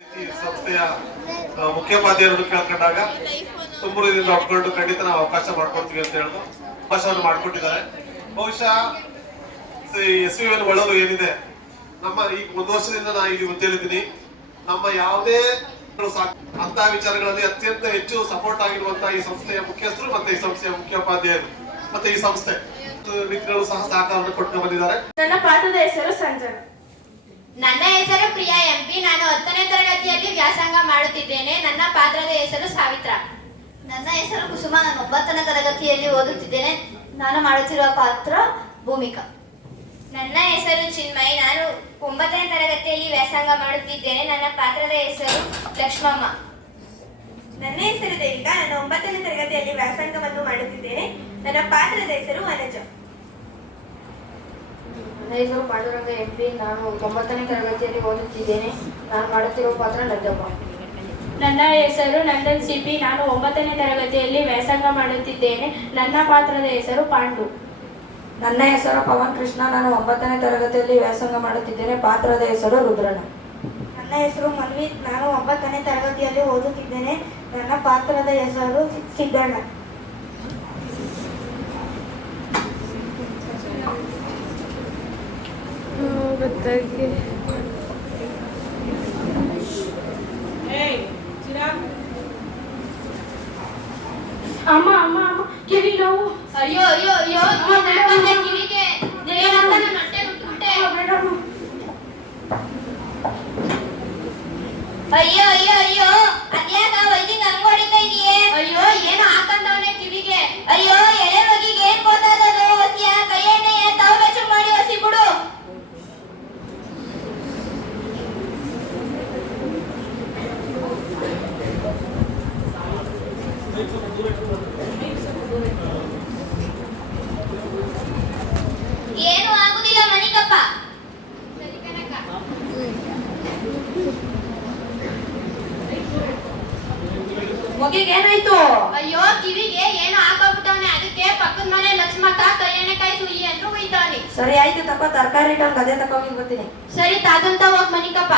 ಈ ಸಂಸ್ಥೆಯ ಮುಖ್ಯೋಪಾಧ್ಯಾಯರನ್ನು ಕೇಳ್ಕೊಂಡಾಗ ತುಂಬುರದಿಂದ ಒಪ್ಕೊಂಡು ಖಂಡಿತ ನಾವು ಅವಕಾಶ ಮಾಡ್ಕೊಡ್ತೀವಿ ಅಂತ ಹೇಳಿದ್ರು ಅವಕಾಶವನ್ನು ಮಾಡಿಕೊಟ್ಟಿದ್ದಾರೆ. ಬಹುಶಃ SVN ಒಳಲು ಏನಿದೆ, ನಮ್ಮ ಈಗ ಒಂದು ವರ್ಷದಿಂದ ನಾನು ಇಲ್ಲಿ ಹುದ್ದೆಯಲ್ಲಿದ್ದೀನಿ. ನಮ್ಮ ಯಾವುದೇ ಅಂತ ವಿಚಾರಗಳಲ್ಲಿ ಅತ್ಯಂತ ಹೆಚ್ಚು ಸಪೋರ್ಟ್ ಆಗಿರುವಂತಹ ಈ ಸಂಸ್ಥೆಯ ಮುಖ್ಯಸ್ಥರು ಮತ್ತೆ ಈ ಸಂಸ್ಥೆಯ ಮುಖ್ಯೋಪಾಧ್ಯಾಯರು ಮತ್ತೆ ಈ ಸಂಸ್ಥೆ ರೀತಿಗಳು ಸಹ ಸಹಕಾರವನ್ನು ಕೊಟ್ಟು ಬಂದಿದ್ದಾರೆ. ನನ್ನ ಪಾಠದ ಹೆಸರು ಸಂಜನಾ. ನನ್ನ ಹೆಸರು ಪ್ರಿಯಾ ಎಂಪಿ. ನಾನು 10ನೇ ತರಗತಿಯಲ್ಲಿ ವ್ಯಾಸಂಗ ಮಾಡುತ್ತಿದ್ದೇನೆ. ನನ್ನ ಪಾತ್ರದ ಹೆಸರು ಸಾವಿತ್ರ. ನನ್ನ ಹೆಸರು ಕುಸುಮ. ನಾನು 9ನೇ ತರಗತಿಯಲ್ಲಿ ಓದುತ್ತಿದ್ದೇನೆ. ನಾನು ಮಾಡುತ್ತಿರುವ ಪಾತ್ರ ಭೂಮಿಕಾ. ನನ್ನ ಹೆಸರು ಚಿನ್ಮಯ್. ನಾನು 9ನೇ ತರಗತಿಯಲ್ಲಿ ವ್ಯಾಸಂಗ ಮಾಡುತ್ತಿದ್ದೇನೆ. ನನ್ನ ಪಾತ್ರದ ಹೆಸರು ಲಕ್ಷ್ಮಮ್ಮ. ನನ್ನ ಹೆಸರು ದೇವಿಕಾ. ನಾನು 9ನೇ ತರಗತಿಯಲ್ಲಿ ವ್ಯಾಸಂಗವನ್ನು ಮಾಡುತ್ತಿದ್ದೇನೆ. ನನ್ನ ಪಾತ್ರದ ಹೆಸರು ವನಜ. ನನ್ನ ಹೆಸರು ಪಾಂಡುರಂಗ ಎಂಪಿ. ನಾನು 9ನೇ ತರಗತಿಯಲ್ಲಿ ಓದುತ್ತಿದ್ದೇನೆ. ನಾನು ಮಾಡುತ್ತಿರುವ ಪಾತ್ರ ಲಜ್ಜಪ್ಪ. ನನ್ನ ಹೆಸರು ನಂದನ್ ಸಿಪಿ. ನಾನು 9ನೇ ತರಗತಿಯಲ್ಲಿ ವ್ಯಾಸಂಗ ಮಾಡುತ್ತಿದ್ದೇನೆ. ನನ್ನ ಪಾತ್ರದ ಹೆಸರು ಪಾಂಡು. ನನ್ನ ಹೆಸರು ಪವನ್ ಕೃಷ್ಣ. ನಾನು 9ನೇ ತರಗತಿಯಲ್ಲಿ ವ್ಯಾಸಂಗ ಮಾಡುತ್ತಿದ್ದೇನೆ. ಪಾತ್ರದ ಹೆಸರು ರುದ್ರಣ್ಣ. ನನ್ನ ಹೆಸರು ಮನ್ವಿತ್. ನಾನು 9ನೇ ತರಗತಿಯಲ್ಲಿ ಓದುತ್ತಿದ್ದೇನೆ. ನನ್ನ ಪಾತ್ರದ ಹೆಸರು ಸಿದ್ದಣ್ಣ. ಅಮ್ಮ ಅಮ್ಮ ಅಮ್ಮ ಕಿವಿ ನೋವು. ಅಯ್ಯೋ ಅಯ್ಯೋ ಅಯ್ಯೋ, ಕಿವಿಗೆ ಏನಂತ ನನ್ನ ಹೊಟ್ಟೆ ಬಿಟ್ಬಿಟ್ಟೆ. ಅಯ್ಯೋ ಅಯ್ಯೋ ಅಯ್ಯೋ, ಅದ್ಯಾಕ ವೈದ್ಯಂಗ್ ಹಂಗ್ ಹೊಡಿತಾ ಇದೀಯೇ? ಅಯ್ಯೋ ಏನೋ ಹಾಕಂದವನೆ ಕಿವಿಗೆ. ಅಯ್ಯೋ ಎಳೆ ಬಗೆಗೆ ಏನ್ ಗೊತ್ತಾಗೋದು? ಹೊಸಿಯ ಕೈ ಎಣ್ಣೆಯ ತಾವು ಬೆಚ್ಚು ಮಾಡಿ ಹೊಸಿ ಬಿಡು. ಏನು ಆಗುದಿಲ್ಲ ಮಣಿಕಪ್ಪ. ಸರಿ ಕನಕ. ಮಗಿಗೆ ಏನಾಯ್ತು? ಅಯ್ಯೋ ಕಿವಿಗೆ ಏನೋ ಹಾಕೋಬಿಟ್ಟವನೆ. ಅದಕ್ಕೆ ಪಕ್ಕದ ಮನೆ ಲಕ್ಷ್ಮಕ್ಕ ಕೈ ಎಣ್ಣೆಕಾಯಿ ಸುಯಿ ಅಂದ್ರು ಉಯ್ತಾನೆ. ಸರಿ ಆಯ್ತು, ತಕೋ ತರಕಾರಿ ಇಟ್ಟು ಗದೆ ತಕೊಂಡ್ ಬರ್ತೀನಿ. ಸರಿ ತಾತಂತ ಹೋಗ್ ಮಣಿಕಪ್ಪ.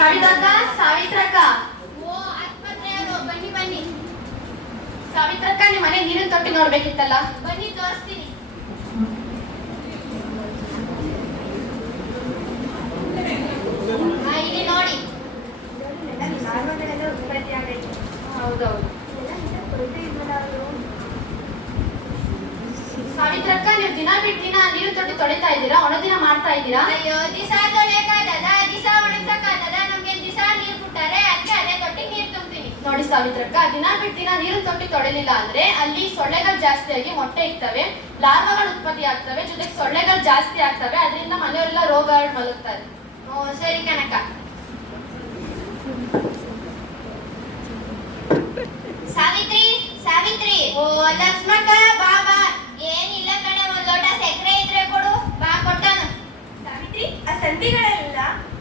ಸಾವಿತ್ರಕ್ಕ ಸಾವಿತ್ರಕ್ಕ. ಓ ಆಸ್ಪತ್ರೆಯವರು ಬನ್ನಿ ಬನ್ನಿ. ಸಾವಿತ್ರಕ್ಕ, ನಿಮ್ಮ ಮನೆ ನೀರಿನ ತೊಟ್ಟಿ ನೋಡ್ಬೇಕಿತ್ತಲ್ಲ, ಬನ್ನಿ ತೋರಿಸ್ತೀನಿ. ಇಲ್ಲಿ ನೋಡಿ. ಹೌದೌದು. ಸಾವಿತ್ರಕ್ಕ, ನೀವು ದಿನ ಬಿಟ್ಟು ದಿನ ನೀರು ತೊಟ್ಟಿ ತೊಳಿತಾ ಇದ್ದೀರಾ? ಒಣ ದಿನ ಮಾಡ್ತಾ ಇದ್ದೀರಾ? ಅಯ್ಯೋ ದಿಸ ತೊಳೆಯಕ್ಕಾಗದ, ದಿಸ ಒಣಗ್ಸಕ್ಕಾಗದ. ನಮ್ಗೆ ದಿಸ ನೀರ್ ಬಿಟ್ಟಾರೆ, ಅದಕ್ಕೆ ಅದೇ ತೊಟ್ಟಿ ನೀರ್ ತುಂಬ್ತೀನಿ. ನೋಡಿ ಸಾವಿತ್ರಕ್ಕ, ದಿನ ಬಿಟ್ಟು ದಿನ ನೀರಿನ ತೊಟ್ಟಿ ತೊಳಿಲಿಲ್ಲ ಅಂದ್ರೆ ಅಲ್ಲಿ ಸೊಳ್ಳೆಗಳು ಜಾಸ್ತಿ ಆಗಿ ಮೊಟ್ಟೆ ಇರ್ತವೆ, ಲಾರ್ವಗಳು ಉತ್ಪತ್ತಿ ಆಗ್ತವೆ, ಜೊತೆಗೆ ಸೊಳ್ಳೆಗಳು ಜಾಸ್ತಿ ಆಗ್ತವೆ. ಅದರಿಂದ ಮನೆಯವರೆಲ್ಲ ರೋಗಗಳು ಮಲಗ್ತಾರೆ. ಓ ಸರಿ ಕನಕ. ಸಾವಿತ್ರಿ ಸಾವಿತ್ರಿ. ಓ ಲಕ್ಷ್ಮಕ್ಕ ಬಾ ಬಾ. ಏನಿಲ್ಲ ಕಣೆ, ಒಂದ್ ಲೋಟ ಸಕ್ಕರೆ ಇದ್ರೆ ಕೊಡು. ಬಾ ಕೊಟ್ಟನು. ಸಾವಿತ್ರಿ, ಆ ಸಂಧಿಗಳೆಲ್ಲ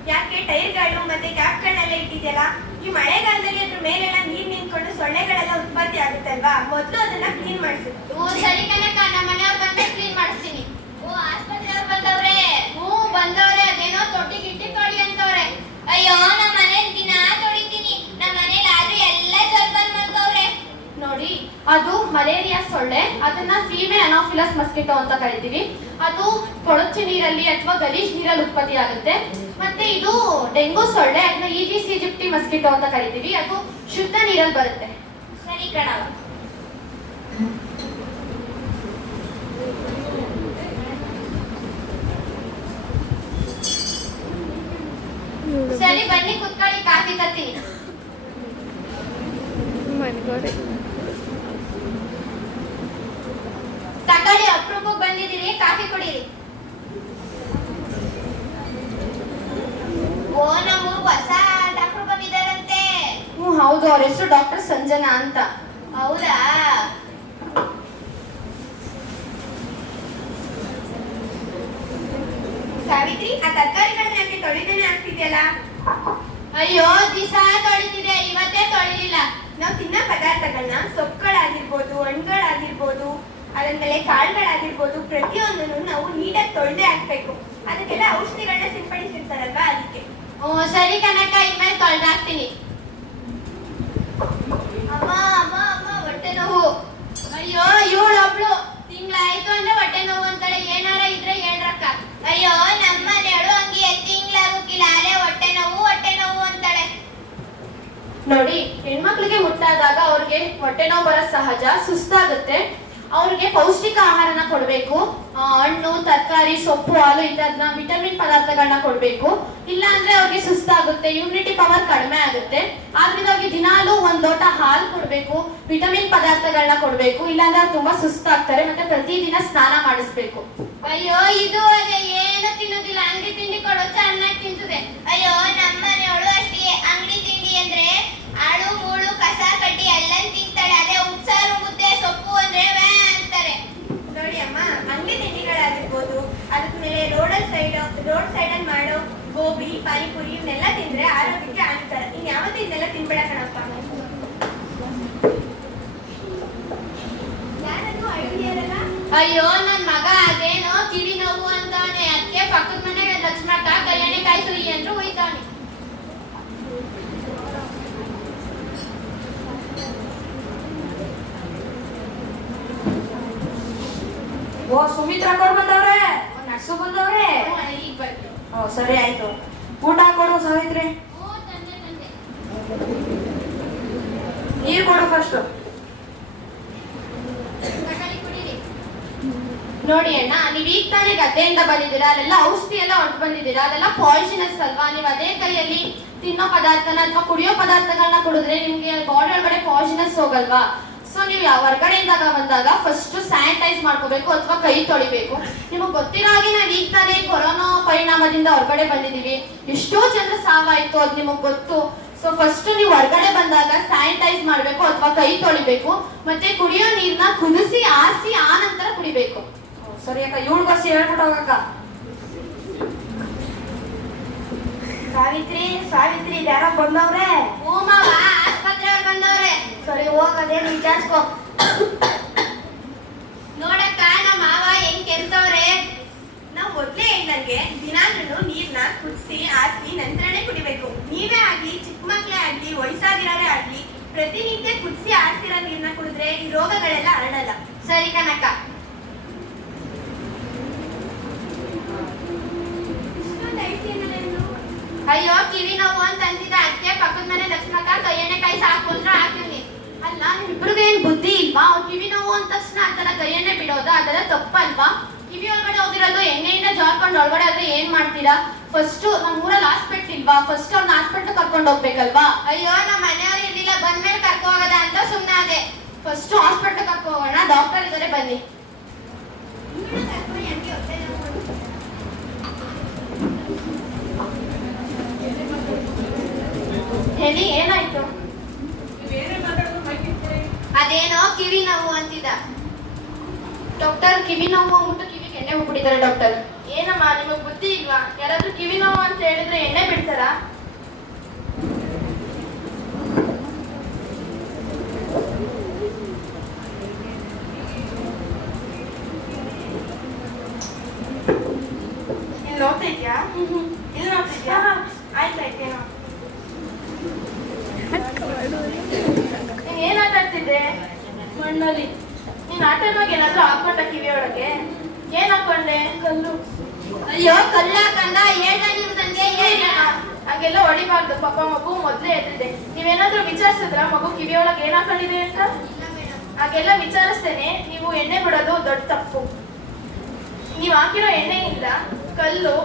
ಯಾಕೆ ಟೈರ್ಗಳು ಮತ್ತೆ ಕ್ಯಾಪ್ಗಳನ್ನೆಲ್ಲ ಇಟ್ಟಿದ್ಯಲ್ಲ? ಈ ಮಳೆಗಾಲದಲ್ಲಿ ಅದ್ರ ಮೇಲೆಲ್ಲ ನೀರ್ ನಿಂತ್ಕೊಂಡು ಸೊಳ್ಳೆಗಳೆಲ್ಲ ಉತ್ಪತ್ತಿ ಆಗುತ್ತಲ್ವಾ? ಮೊದ್ಲು ಅದನ್ನ ಕ್ಲೀನ್ ಮಾಡಿಸು. ಓ ಸರಿ ಕನಕ, ನಮ್ಮ ಮನೆಯವ್ರು ಬಂದ್ರೆ ಕ್ಲೀನ್ ಮಾಡಿಸ್ತೀನಿ. ಓ ಆಸ್ಪತ್ರೆಯವ್ರು ಬಂದವ್ರೆ? ಹ್ಞೂ ಬಂದವ್ರೆ. ಅದೇನೋ ತೊಟ್ಟಿ ಗಿಟ್ಟಿ ತೊಳಿ ಅಂತವ್ರೆ. ಅಯ್ಯೋ ನಮ್ಮ ಮನೇಲಿ ದಿನ ತೊಳಿತೀನಿ. ನಮ್ಮ ಮನೇಲಿ ಆದ್ರೂ ಎಲ್ಲ ಜಲ್ಬಲ್ ಮಲ್ಗವ್ರೆ. ನೋಡಿ, ಅದು ಮಲೇರಿಯಾ ಸೊಳ್ಳೆ. ಅದನ್ನ ಫೀಮೇಲ್ ಅನಾಫಿಲಸ್ ಮಸ್ಕಿಟೋ ಅಂತ ಕರಿತೀವಿ. ಅದು ಕೊಳಚೆ ನೀರಲ್ಲಿ ಅಥವಾ ಗಲೀಜ್ ನೀರಲ್ಲಿ ಉತ್ಪತ್ತಿ ಆಗುತ್ತೆ. ಮತ್ತೆ ಇದು ಡೆಂಗು ಸೊಳ್ಳೆ. ಅದನ್ನ ಈಜಿಸ್ ಈಜಿಪ್ಟಿ ಮಸ್ಕಿಟೋ ಅಂತ ಕರಿತೀವಿ. ಅದು ಶುದ್ಧ ನೀರಲ್ಲಿ ಬರುತ್ತೆ. ಸರಿ ಕಣವ. ಸರಿ ಬನ್ನಿ ಕುತ್ಕೊಳ್ಳಿ, ಕಾಫಿ ತರ್ತೀನಿ. ತಗೊಳ್ಳಿ, ಅಪ್ರೂಪಕ್ಕೆ ಬಂದಿದ್ದೀರಿ, ಕಾಫಿ ಕುಡೀರಿ. ಓ ನಮ್ಮೂರ್ಗ್ ಹೊಸ ಡಾಕ್ಟರ್ ಬಂದಿದ್ದಾರಂತೆ. ಹೌದು, ಅವ್ರ ಹೆಸರು ಡಾಕ್ಟರ್ ಸಂಜನಾ ಅಂತ. ಹೌದಾ? ಸಾವಿತ್ರಿ, ಆ ತರಕಾರಿಗಳನ್ನ ಯಾಕೆ ತೊಳಿದೇನೆ ಆಗ್ತಿದ್ಯಲ್ಲ? ಅಯ್ಯೋ ದಿಸ ತೊಳಿತಿದೆ, ಇವತ್ತೇ ತೊಳಿಲಿಲ್ಲ. ನಾವು ತಿನ್ನೋ ಪದಾರ್ಥಗಳನ್ನ ಸೊಪ್ಪುಗಳಾಗಿರ್ಬೋದು, ಹಣ್ಣುಗಳಾಗಿರ್ಬೋದು, ಅದಾದ್ಮೇಲೆ ಕಾಳುಗಳಾಗಿರ್ಬೋದು, ಪ್ರತಿಯೊಂದನ್ನು ನಾವು ನೀಟಾಗಿ ತೊಳೆದೇ ಹಾಕ್ಬೇಕು. ಅದಕ್ಕೆಲ್ಲ ಔಷಧಿಗಳನ್ನ ಸಿಂಪಡಿಸಿರ್ತಾರಲ್ವಾ, ಅದಕ್ಕೆ. ಓ ಸರಿ ಕನಕ, ಇನ್ಮೇಲೆ ತೊಳ್ದಾಕ್ತೀನಿ. ಅಮ್ಮ ಅಮ್ಮ ಅಮ್ಮ ಹೊಟ್ಟೆ ನೋವು. ಅಯ್ಯೋ ಇವಳೊಬ್ಳು ತಿಂಗ್ಳಾಯ್ತು ಅಂದ್ರೆ ಹೊಟ್ಟೆ ನೋವು ಅಂತಾಳೆ. ಏನಾರ ಇದ್ರೆ ಹೇಳ್ರಕ್ಕ. ಅಯ್ಯೋ ನಮ್ಮನೆಯಳು ಹಂಗೆ ತಿಂಗ್ಳಾಗೋಕಿಲ್ಲ, ಅಲೆ ಹೊಟ್ಟೆ ನೋವು ಅಂತಾಳೆ. ನೋಡಿ, ಹೆಣ್ಮಕ್ಳಿಗೆ ಮುಟ್ಟಾದಾಗ ಅವ್ರಿಗೆ ಹೊಟ್ಟೆ ನೋವು ಬರೋದು ಸಹಜ, ಸುಸ್ತಾಗುತ್ತೆ. ಅವ್ರಿಗೆ ಪೌಷ್ಟಿಕ ಆಹಾರನ ಕೊಡಬೇಕು. ಹಣ್ಣು, ತರಕಾರಿ, ಸೊಪ್ಪು, ಹಾಲು ಇಂಥದ್ನ ವಿಟಮಿನ್ ಪದಾರ್ಥಗಳನ್ನ ಕೊಡಬೇಕು. ಇಲ್ಲ ಅಂದ್ರೆ ಅವ್ರಿಗೆ ಸುಸ್ತಾಗುತ್ತೆ, ಇಮ್ಯುನಿಟಿ ಪವರ್ ಕಡಿಮೆ ಆಗುತ್ತೆ. ಆದ್ರಿಂದ ಅವ್ರಿಗೆ ದಿನಾಲೂ ಒಂದ್ ಲೋಟ ಹಾಲು ಕೊಡ್ಬೇಕು, ವಿಟಮಿನ್ ಪದಾರ್ಥಗಳನ್ನ ಕೊಡ್ಬೇಕು. ಇಲ್ಲಾಂದ್ರೆ ಅವ್ರು ತುಂಬಾ ಸುಸ್ತಾಗ್ತಾರೆ. ಮತ್ತೆ ಪ್ರತಿದಿನ ಸ್ನಾನ ಮಾಡಿಸ್ಬೇಕು. ಅಯ್ಯೋ ಇದು ಅದೇ ಏನು ತಿನ್ನೋದಿಲ್ಲ, ಅಂಗಡಿ ತಿಂಡಿ ಕೊಡೋ ಚೆನ್ನಾಗಿ ತಿಂತದೆ. ಅಯ್ಯೋ ನಮ್ಮನೆಯವಳು ಅಷ್ಟೇ, ಅಂಗಡಿ ತಿಂಡಿ ಅಂದ್ರೆ ಆಳು ಮೂಳು ಕಸ ಕಡ್ಡಿ ಎಲ್ಲ ತಿಂತಾಳೆ. ಅದೇ ಉಪ್ಸಾರು ಮುದ್ದೆ ಸೊಪ್ಪು ಅಂದ್ರೆ ವ್ಯಾ ಅಂತಾರೆ. ನೋಡಿ ಅಮ್ಮ, ಅಂಗಡಿ ತಿಂಡಿಗಳಾಗಿರ್ಬೋದು, ಅದಾದ್ಮೇಲೆ ರೋಡ್ ಸೈಡ್ ಅಲ್ಲಿ ಮಾಡೋ ಗೋಬಿ, ಪಾನಿಪುರಿ ಇವನ್ನೆಲ್ಲ ತಿಂದ್ರೆ ಆರೋಗ್ಯಕ್ಕೆ ಹಾನಿಕರ. ಇನ್ ಯಾವತ್ತೂ ಇದನ್ನೆಲ್ಲ ತಿನ್ಬೇಡ ಕಣಪ್ಪ. ಯಾರದು ಅಡುಗೆಯರಲ್ಲ? ಅಯ್ಯೋ ನನ್ ಮಗ ಅದೇನೋ ಕಿವಿ ನೋವು ಅಂತಾನೆ. ಅದಕ್ಕೆ ಪಕ್ಕದ ಮನೆಗೆ ಲಕ್ಷ್ಮಕ್ಕ ಕೈಯಣ್ಣೆ ಕಾಯಿ ಸುರಿ ಅಂದ್ರು ಹೋಯ್ತಾನೆ. ಓ ಸುಮಿತ್ರಾ ಕೊಡ್ ಬಂದವ್ರೆ, ನರ್ಸು ಬಂದವ್ರೆ. ಈಗ ಬಂತು. ಓ ಸರಿ ಆಯ್ತು. ಊಟ ಹಾಕೊಡು ಸಾವಿತ್ರಿ. ಓ ತಂದೆ ನೀರ್ ಕೊಡು ಫಸ್ಟ್. ತಗೊಳ್ಳಿ ಕುಡೀರಿ. ನೋಡಿ ಅಣ್ಣ, ನೀವ್ ಈಗ ತಾನೇ ಗದ್ದೆಯಿಂದ ಬಂದಿದ್ದೀರಾ, ಅಲ್ಲೆಲ್ಲ ಔಷಧಿ ಎಲ್ಲ ಹೊಟ್ಟು ಬಂದಿದ್ದೀರಾ, ಅದೆಲ್ಲ ಪಾಯ್ಸನಸ್ ಅಲ್ವಾ? ನೀವು ಅದೇ ಕೈಯಲ್ಲಿ ತಿನ್ನೋ ಪದಾರ್ಥನ ಅಥವಾ ಕುಡಿಯೋ ಪದಾರ್ಥಗಳನ್ನ ಕುಡಿದ್ರೆ ನಿಮ್ಗೆ ಬಾಡಿ ಒಳಗಡೆ ಪಾಯ್ಸನಸ್ ಹೋಗಲ್ವಾ? ಸೊ ನೀವು ಯಾವ ಹೊರಗಡೆಯಿಂದ ಬಂದಾಗ ಫಸ್ಟ್ ಸ್ಯಾನಿಟೈಸ್ ಮಾಡ್ಕೋಬೇಕು ಅಥವಾ ಕೈ ತೊಳಿಬೇಕು. ನಿಮಗೆ ಗೊತ್ತಿರೋ ಹಾಗೆ ನಾವು ಈಗ ತಾನೇ ಕೊರೋನಾ ಪರಿಣಾಮದಿಂದ ಹೊರಗಡೆ ಬಂದಿದೀವಿ, ಎಷ್ಟೋ ಜನರ ಸಾವಾಯ್ತು, ಅದು ನಿಮಗೆ ಗೊತ್ತು. ಸೊ ಫಸ್ಟ್ ನೀವು ಹೊರಗಡೆ ಬಂದಾಗ ಸ್ಯಾನಿಟೈಸ್ ಮಾಡ್ಬೇಕು ಅಥವಾ ಕೈ ತೊಳಿಬೇಕು. ಮತ್ತೆ ಕುಡಿಯೋ ನೀರ್ನ ಕುದಿಸಿ ಆರಿಸಿ ಆ ನಂತರ ಕುಡಿಬೇಕು. ಸರಿ ಅಕ್ಕ, ಇವಳು ಬಸ್ ಹೇಳ್ಬಿಟ್ಟು ಹೋಗಕ್ಕ. ಸಾವಿತ್ರಿ ಯಾರೋ ಬಂದವ್ರೆ. ಹ್ಞೂ ಮಾವ, ಆಸ್ಪತ್ರೆಯವ್ರು ಬಂದವ್ರೆ. ಸರಿ ಹೋಗದೇನು ವಿಚಾರಿಸ್ಕೊ. ನೋಡಕ್ಕ ನಮ್ಮ ಮಾವ ಹೆಂಗ್ ಕೆಲ್ಸವ್ರೆ. ನಾವು ಮೊದ್ಲೇ ಹೇಳ್ದಂಗೆ ದಿನಾಲೂ ನೀರ್ನ ಕುದಿಸಿ ಆರಿಸಿ ನಂತರನೇ ಕುಡಿಬೇಕು. ನೀವೇ ಆಗ್ಲಿ, ಚಿಕ್ಕ ಮಕ್ಳೇ ಆಗ್ಲಿ, ವಯಸ್ಸಾಗಿರೋರೇ ಆಗ್ಲಿ, ಪ್ರತಿನಿತ್ಯ ಕುದಿಸಿ ಆರಿಸಿರೋ ನೀರ್ನ ಕುಡಿದ್ರೆ ಈ ರೋಗಗಳೆಲ್ಲ ಹರಡಲ್ಲ. ಸರಿ ಕನಕ. ಅಯ್ಯೋ ಕಿವಿ ನೋವು ಅಂತ ಅಂತಿದ್ದ, ಅದಕ್ಕೆ ಪಕ್ಕದ ಮನೆ ಲಕ್ಷ್ಮಕ್ಕ ಕೈಯಣ್ಣೆ ಕಾಯಿ ಸಾಕು ಅಂದ್ರೆ ಹಾಕಿವ್ನಿ. ಅಲ್ಲ, ನಿಮ್ಮಿಬ್ರಿಗೆ ಏನ್ ಬುದ್ಧಿ ಇಲ್ವಾ? ಅವ್ರು ಕಿವಿ ನೋವು ಅಂದ ತಕ್ಷಣ ಅದೆಲ್ಲ ಕೈಯನ್ನೇ ಬಿಡೋದಾ? ಅದೆಲ್ಲ ತಪ್ಪಲ್ವಾ? ಕಿವಿ ಒಳಗಡೆ ಹೋಗಿರೋದು ಎಣ್ಣೆಯಿಂದ ಜಾರ್ಕೊಂಡು ಒಳಗಡೆ ಆದ್ರೆ ಏನ್ ಮಾಡ್ತೀರಾ? ಫಸ್ಟ್ ನಮ್ಮ ಊರಲ್ಲಿ ಹಾಸ್ಪಿಟ್ಲ್ ಇಲ್ವಾ? ಫಸ್ಟ್ ಅವ್ರನ್ನ ಹಾಸ್ಪಿಟ್ಲ್ ಕರ್ಕೊಂಡು ಹೋಗ್ಬೇಕಲ್ವಾ? ಅಯ್ಯೋ ನಮ್ಮ ಮನೆಯವ್ರು ಇರ್ಲಿಲ್ಲ, ಬಂದ್ಮೇಲೆ ಕರ್ಕೊ ಹೋಗದ ಅಂತ ಸುಮ್ನೆ ಅದೇ. ಫಸ್ಟ್ ಹಾಸ್ಪಿಟ್ಲ್ ಕರ್ಕೊಂಡು ಹೋಗೋಣ, ಡಾಕ್ಟರ್ ಇದ್ದಾರೆ, ಬನ್ನಿ. ಹೇಳಿ, ಏನಾಯ್ತು? ಅದೇನೋ ಕಿವಿ ನೋವು ಅಂತಿದ್ದ. ಡಾಕ್ಟರ್ ಕಿವಿ ನೋವು ಅಂದ್ಬಿಟ್ಟು ಕಿವಿಗೆ ಎಣ್ಣೆ ಹೋಗ್ಬಿಟ್ಟಿದ್ದಾರೆ. ಡಾಕ್ಟರ್, ಏನಮ್ಮ ನಿಮಗ್ ಬುದ್ಧಿ ಇಲ್ವಾ? ಯಾರಾದ್ರೂ ಕಿವಿ ನೋವು ಅಂತ ಹೇಳಿದ್ರೆ ಎಣ್ಣೆ ಬಿಡ್ತಾರಾ? ಇಲ್ಲಿ ನೋಡ್ತಾ ಇದ್ಯಾ? ಇಲ್ಲಿ ನೋಡ್ತಿದ್ಯಾ? ಆಯ್ತಾಯ್ತೇನೋ. ನೀನ್ ಏನ್ ಆಟ ಆಡ್ತಿದ್ದೆ? ಮಣ್ಣಲ್ಲಿ. ನೀನ್ ಆಟ ಆಡುವಾಗ ಏನಾದ್ರೂ ಹಾಕೊಂಡ ಕಿವಿ ಒಳಗೆ? ಏನ್ ಹಾಕೊಂಡೆ? ಕಲ್ಲು. ಅಯ್ಯೋ ಕಲ್ಲ ಕಂದ ಹೇಳ್ದ ನೀವು ನಂಗೆ. ಹಂಗೆಲ್ಲ ಹೊಡಿಬಾರ್ದು, ಪಾಪ ಮಗು ಮೊದ್ಲೇ ಎದ್ದಿದೆ. ನೀವೇನಾದ್ರೂ ವಿಚಾರಿಸಿದ್ರ ಮಗು ಕಿವಿ ಒಳಗೆ ಏನ್ ಹಾಕೊಂಡಿದೆ ಅಂತ? ಹಾಗೆಲ್ಲ ವಿಚಾರಿಸ್ತೇನೆ ನೀವು ಎಣ್ಣೆ ಬಿಡೋದು ದೊಡ್ಡ ತಪ್ಪು. ನೀವ್ ಹಾಕಿರೋ ಎಣ್ಣೆಯಿಂದ ಕಲ್ಲು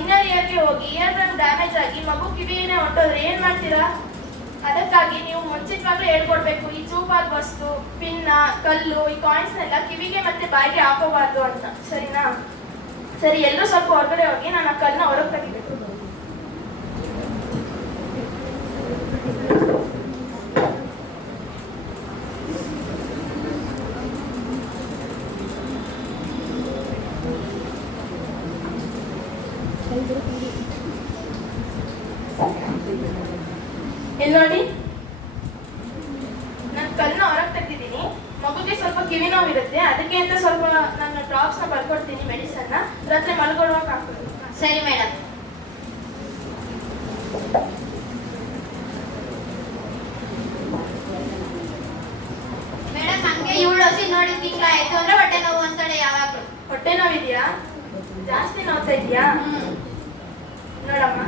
ಇನ್ನರ್ ಇಯರ್ಗೆ ಹೋಗಿ ಇಯರ್ ಡ್ಯಾಮೇಜ್ ಆಗಿ ಮಗು ಕಿವಿನೇ ಹೊಂಟೋದ್ರೆ ಏನ್ ಮಾಡ್ತೀರಾ? ಅದಕ್ಕಾಗಿ ನೀವು ಮುಂಚಿತವಾಗ್ಲೂ ಹೇಳ್ಕೊಡ್ಬೇಕು, ಈ ಚೂಪಾದ ವಸ್ತು, ಪಿನ್ನ, ಕಲ್ಲು, ಈ ಕಾಯಿನ್ಸ್ನೆಲ್ಲ ಕಿವಿಗೆ ಮತ್ತೆ ಬಾಯಿಗೆ ಹಾಕೋಬಾರ್ದು ಅಂತ. ಸರಿನಾ? ಸರಿ, ಎಲ್ಲರೂ ಸ್ವಲ್ಪ ಹೊರಗಡೆ ಹೋಗಿ ನಾನು ಆ ಕಲ್ಲನ್ನ ಹೊರಗೆ ತೆಗಿಬೇಕು. ನಿಮ್ಮಿಂದ ಸ್ವಲ್ಪ ನನ್ನ ಡ್ರಾಪ್ಸ್ನ ಬರ್ಕೊಡ್ತೀನಿ ಮೆಡಿಸನ್ನ, ರಾತ್ರಿ ಮಲ್ಕೊಳ್ಳುವಾಗ ಹಾಕ್ತೀನಿ. ಸರಿ ಮೇಡಮ್. ಮೇಡಮ್ ಹಂಗೆ ಇವಳು ಹಸಿ ನೋಡಿ ತಿಂಗಳಾಯ್ತು ಅಂದ್ರೆ ಹೊಟ್ಟೆ ನೋವು ಅಂತಾಳೆ ಯಾವಾಗ್ಲೂ. ಹೊಟ್ಟೆ ನೋವಿದೆಯಾ? ಜಾಸ್ತಿ ನೋವ್ತಾ ಇದೆಯಾ? ನೋಡಮ್ಮ,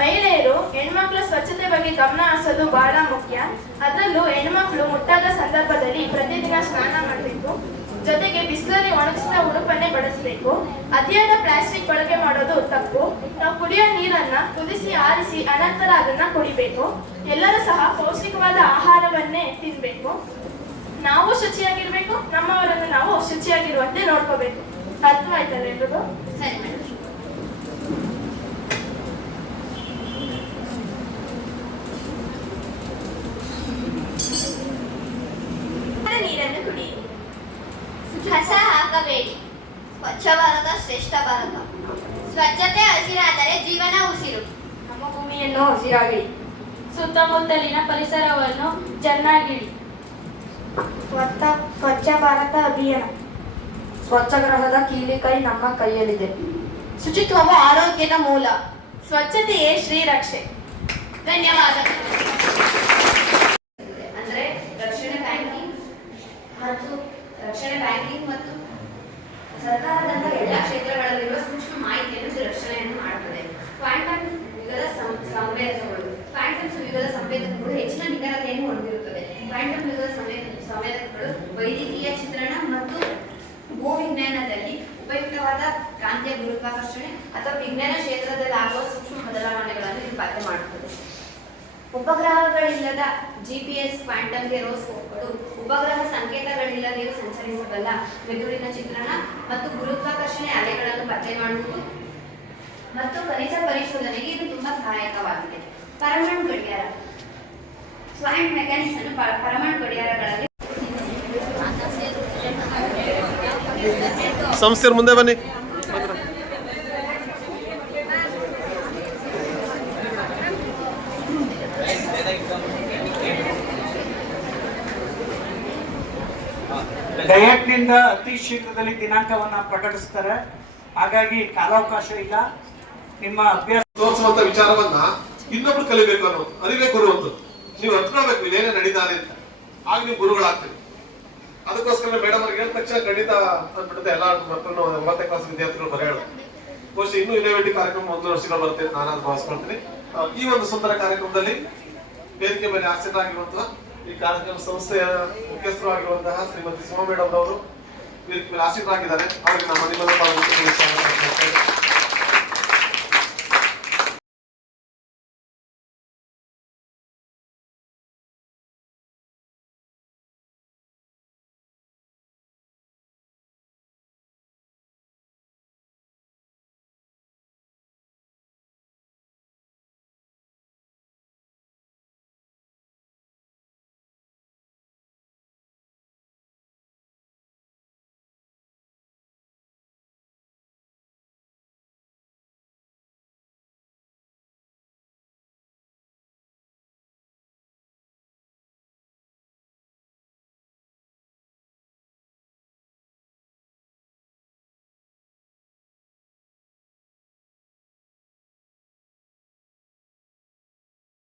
ಮಹಿಳೆಯರು ಹೆಣ್ಮಕ್ಳ ಸ್ವಚ್ಛತೆ ಬಗ್ಗೆ ಗಮನ ಹರಿಸೋದು ಬಹಳ ಮುಖ್ಯ. ಅದರಲ್ಲೂ ಹೆಣ್ಮಕ್ಳು ಮುಟ್ಟಾದ ಸಂದರ್ಭದಲ್ಲಿ ಪ್ರತಿದಿನ ಸ್ನಾನ ಮಾಡಬೇಕು. ಜೊತೆಗೆ ಬಿಸಿಲಲ್ಲಿ ಒಣಗಿಸಿದ ಉಡುಪನ್ನೇ ಬಳಸಬೇಕು. ಅತಿಯಾದ ಪ್ಲಾಸ್ಟಿಕ್ ಬಳಕೆ ಮಾಡೋದು ತಪ್ಪು. ನಾವು ಕುಡಿಯೋ ನೀರನ್ನ ಕುದಿಸಿ ಆರಿಸಿ ಅನಂತರ ಅದನ್ನ ಕುಡಿಬೇಕು. ಎಲ್ಲರೂ ಸಹ ಪೌಷ್ಟಿಕವಾದ ಆಹಾರವನ್ನೇ ತಿನ್ಬೇಕು. ನಾವು ಶುಚಿಯಾಗಿರ್ಬೇಕು, ನಮ್ಮವರನ್ನು ನಾವು ಶುಚಿಯಾಗಿರುವಂತೆ ನೋಡ್ಕೋಬೇಕು. ಅರ್ಥವಾಯ್ತಲ್ಲ ಎಲ್ರಿಗೂ? ಸರಿ ಮೇಡಮ್. ನೀರನ್ನು ಕುಡಿ. ಕಸ ಹಾಕಬೇಡಿ. ಸ್ವಚ್ಛ ಭಾರತ ಶ್ರೇಷ್ಠ ಭಾರತ. ಸ್ವಚ್ಛತೆ ಹಸಿರಾದರೆ ಜೀವನ ಉಸಿರು. ನಮ್ಮ ಭೂಮಿಯನ್ನು ಹಸಿರಾಗಿಡಿ. ಸುತ್ತಮುತ್ತಲಿನ ಪರಿಸರವನ್ನು ಚೆನ್ನಾಗಿಡಿ. ಸ್ವಚ್ಛ ಭಾರತ ಅಭಿಯಾನ. ಸ್ವಚ್ಛ ಗ್ರಹದ ಕೀಲಿಕೈ ನಮ್ಮ ಕೈಯಲ್ಲಿದೆ. ಶುಚಿತ್ವವು ಆರೋಗ್ಯದ ಮೂಲ. ಸ್ವಚ್ಛತೆಯೇ ಶ್ರೀರಕ್ಷೆ. ಧನ್ಯವಾದಗಳು. ಅಂದ್ರೆ ರಕ್ಷಣೆ ಬ್ಯಾಂಕಿಂಗ್ ಮತ್ತು ಸರ್ಕಾರದಂತಹ ಎಲ್ಲ ಕ್ಷೇತ್ರಗಳಲ್ಲಿರುವ ಸೂಕ್ಷ್ಮ ಮಾಹಿತಿಯನ್ನು ಇದು ರಕ್ಷಣೆಯನ್ನು ಮಾಡುತ್ತದೆ. ಕ್ವಾಂಟಮ್ ಯುಗದ ಸಂವೇದಕಗಳು ಹೆಚ್ಚಿನ ನಿಖರತೆಯನ್ನು ಹೊಂದಿರುತ್ತದೆ. ಕ್ವಾಂಟಮ್ ಯುಗದ ಸಂವೇದಕಗಳು ವೈದ್ಯಕೀಯ ಚಿತ್ರಣ ಮತ್ತು ಭೂವಿಜ್ಞಾನದಲ್ಲಿ ಉಪಯುಕ್ತವಾದ ಕಾಂತೀಯ ಗುರುತ್ವಾಕರ್ಷಣೆ ಅಥವಾ ವಿಜ್ಞಾನ ಕ್ಷೇತ್ರದಲ್ಲಿ ಆಗುವ ಸೂಕ್ಷ್ಮ ಬದಲಾವಣೆಗಳನ್ನು ಇದು ಪತ್ತೆ ಮಾಡುತ್ತದೆ. ಉಪಗ್ರಹಗಳಿಲ್ಲದ GPS ಕ್ವಾಂಟಮ್ ಗೈರೋಸ್ಕೋಪ್ಗಳು ಉಪಗ್ರಹ ಸಂಕೇತಗಳಿಲ್ಲದೆಯೂ ಸಂಚರಿಸಬಲ್ಲ ಮೆದುಳಿನ ಚಿತ್ರಣ ಮತ್ತು ಗುರುತ್ವಾಕರ್ಷಣೆ ಅಲೆಗಳನ್ನು ಪತ್ತೆ ಮಾಡುವುದು ಮತ್ತು ಖನಿಜ ಪರಿಶೋಧನೆಗೆ ಇದು ತುಂಬಾ ಸಹಾಯಕವಾಗಿದೆ. ಪರಮಾಣು ಗಡಿಯಾರ ಸ್ವಾಯಿಂಟ್ ಮೆಕ್ಯಾನಿಕ್ಸ್ ಅನ್ನು ಪರಮಾಣು ಗಡಿಯಾರಗಳಲ್ಲಿ ಸಂಸ್ಥೆ ಮುಂದೆ ಬನ್ನಿ. ಡಯಟ್ನಿಂದ ಅತಿ ಶೀಘ್ರದಲ್ಲಿ ದಿನಾಂಕವನ್ನ ಪ್ರಕಟಿಸ್ತಾರೆ. ಹಾಗಾಗಿ ಕಾಲಾವಕಾಶ ಇಲ್ಲ. ನಿಮ್ಮ ಅಭ್ಯಾಸ ತೋರಿಸುವಂತ ವಿಚಾರವನ್ನ ಇನ್ನೊಬ್ರು ಕಲಿಬೇಕು ಅನ್ನೋದು ಅರಿವೇ ಗುರು ಅಂತ. ನೀವು ಹತ್ಕೊಳ್ಬೇಕು ಇಲ್ಲೇನೇ ನಡೀತಾರೆ ಅಂತ, ಆಗ ನೀವು ಗುರುಗಳಾಗ್ತೀರಿ. ಅದಕ್ಕೋಸ್ಕರ ಮೇಡಮ್ ಅವ್ರಿಗೆ ಹೇಳಿದ ತಕ್ಷಣ ಖಂಡಿತ ಅಂದ್ಬಿಡುತ್ತೆ ಎಲ್ಲ ಮಕ್ಕಳು 9ನೇ ಕ್ಲಾಸ್ ವಿದ್ಯಾರ್ಥಿಗಳು ಬರೆಯೋದು. ಬಹುಶಃ ಇನ್ನೂ ಇನೋವೇಟಿವ್ ಕಾರ್ಯಕ್ರಮ 1 ವರ್ಷಗಳು ಬರುತ್ತೆ ಅಂತ ನಾನು ಭಾವಿಸ್ಕೊಳ್ತೀನಿ. ಈ ಒಂದು ಸುಂದರ ಕಾರ್ಯಕ್ರಮದಲ್ಲಿ ವೇದಿಕೆ ಮೇಲೆ ಆಸೀನರಾಗಿರುವಂತಹ ಈ ಕಾರ್ಯಕ್ರಮ ಸಂಸ್ಥೆಯ ಮುಖ್ಯಸ್ಥರು ಆಗಿರುವಂತಹ ಶ್ರೀಮತಿ ಸುಮಾ ಮೇಡಮ್ ಅವರು ವೇದಿಕೆ ಮೇಲೆ ಆಸೀನರಾಗಿದ್ದಾರೆ. ಅವರಿಗೆ ನಮ್ಮ ನಿಮ್ಮನ್ನು